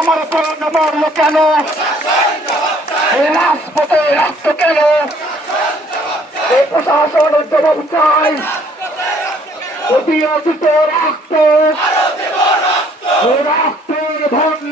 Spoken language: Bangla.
আমার করোনা মরল কেন? রাজপথে রাষ্ট্র কেন? প্রশাসন জবাব চাই অতি অতীত রক্ত রক্তের বন্যায়